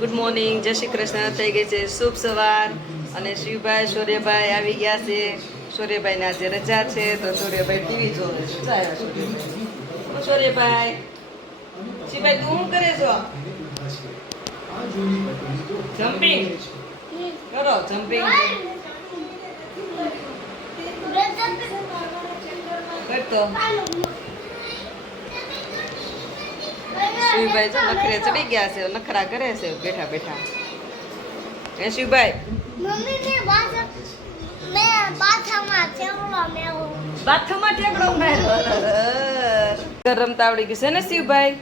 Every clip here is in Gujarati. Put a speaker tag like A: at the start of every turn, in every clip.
A: ગુડ મોર્નિંગ જય શ્રી કૃષ્ણ થઈ ગઈ છે શુભ સવાર. અને શિવભાઈ સૂર્યભાઈ આવી ગયા છે. સૂર્યભાઈને આજે રજા છે તો સૂર્યભાઈ ટીવી જોવે છે. સૂર્યભાઈ શિવભાઈ તું શું કરે છો? જમ્પિંગ. કરો જમ્પિંગ. કરતો. શિવભાઈ જો નખરે ચડી ગયા છે નખરા કરે છે બેઠા બેઠા. હે શિવભાઈ. ઘર રમતા આવડી ગયું છે ને શિવભાઈ?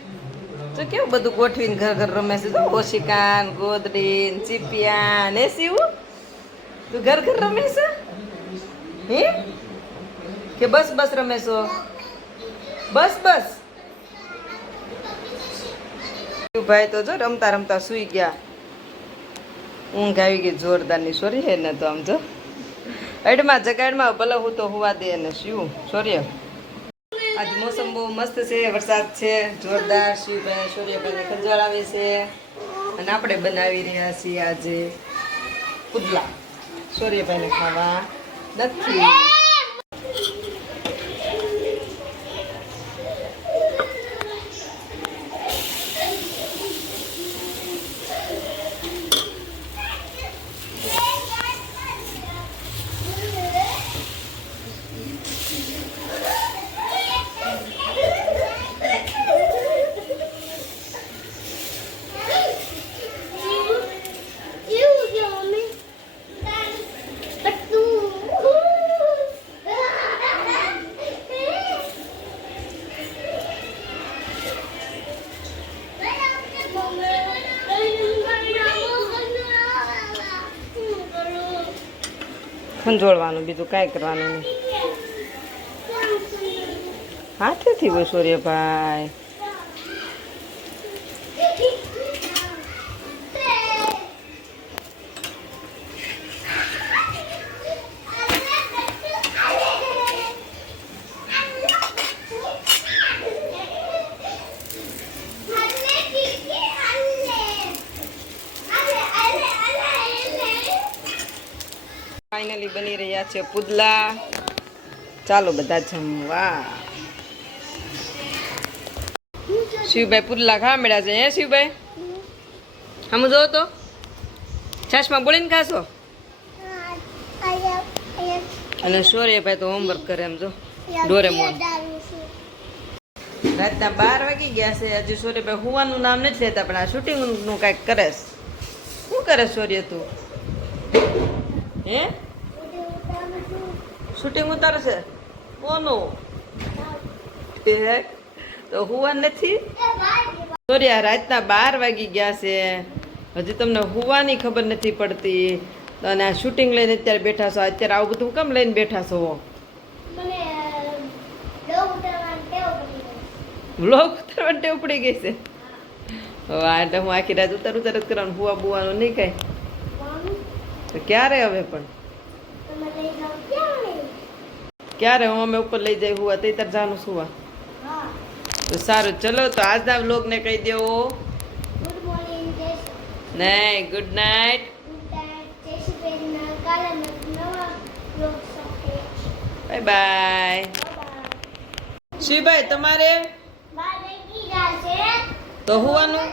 A: તો કેવું બધું ગોઠવીને ઘર ઘર રમે છે? તો ઓશિકાન ગોદડીન ચીપિયાન ને શિવ? તું ઘર ઘર રમે છે? હે? કે બસ બસ રમે છો? બસ બસ. શિવભાઈ તો જો રમતા રમતા સુઈ ગયા. ઊંઘ આવી ગઈ જોરદારની. સોરી હે ને તો આમ જો. અડમાં જગાડમાં, ભલે હું તો હોવા દે ને શું? સૂર્ય આજ મોસમ બહુ મસ્ત છે, વરસાદ છે, જોરદાર. શિવભાઈ, સૂર્યભાઈ ખંજવાળ આવે છે. અને આપણે બનાવી રહ્યા છીએ આજે પુદલા. સૂર્યભાઈને ખાવા. નથી. ખંજોળવાનું બીજું કાંઈ કરવાનું નહીં. હાથેથી હોય સૂર્યભાઈ. ફાઇનલી બની રહ્યા છે પુદલા. ચાલો બધા જમવા. શિવભાઈ પુદલા ખાવા મળ્યા છે, હે શિવભાઈ? હમ જો તો. છાશમાં બોલીને ખાશો? અને સૂર્યભાઈ તો હોમવર્ક કરે એમ જો ડોરેમોન રાતના બાર વાગી ગયા છે, હજુ સૂર્યભાઈ હુવાનું નામ નથી લેતા, પણ આ શૂટિંગનું કાંઈક કરે શું કરે સૂર્ય તું? હે? શૂટિંગ ઉતારશે? કોનું? તો હુવા નથી? સોરી રાતના બાર વાગી ગયા છે. હજી તમને હુવાની ખબર નથી પડતી. અને આ શૂટિંગ લઈને અત્યારે બેઠા છો. અત્યારે આવું બધું કેમ લઈને બેઠા છો? વ્લોગ ઉતારવાની ટેવ પડી ગઈ. છે? આ તો હું આખી રાત ઉતાર ઉતાર જ કરવાનું હુવા બુવાનું નહીં કાંઈ તો ક્યારે હવે પણ? ક્યારે? હું અમે ઉપર લઈ જઈ હુવા? તે તાર જાનું સુવા તો સારું ચલો તો આજના વ્લોગને કહી દેવો. નહીં ગુડ નાઇટ બાય બાય શિવભાઈ તમારે? તો હુવાનું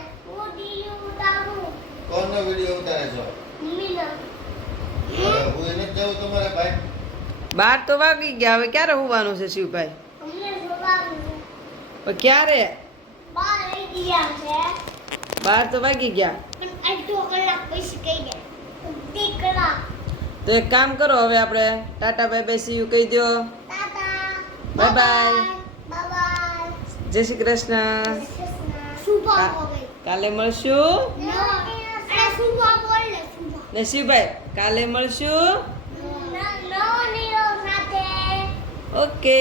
B: કોણનો વીડિયો ઉતારે છો હવે હું એને જ જવું તમારે ભાઈ
A: બાર તો વાગી ગયા. હવે ક્યારે હોવાનું છે શિવભાઈ? ક્યારે? બાર તો વાગી ગયા. તો એક કામ કરો હવે આપણે tata bye bye see you કહી દો બાય બાય જય શ્રી કૃષ્ણ. કાલે મળશું? ને શિવભાઈ કાલે મળશું? ઓકે.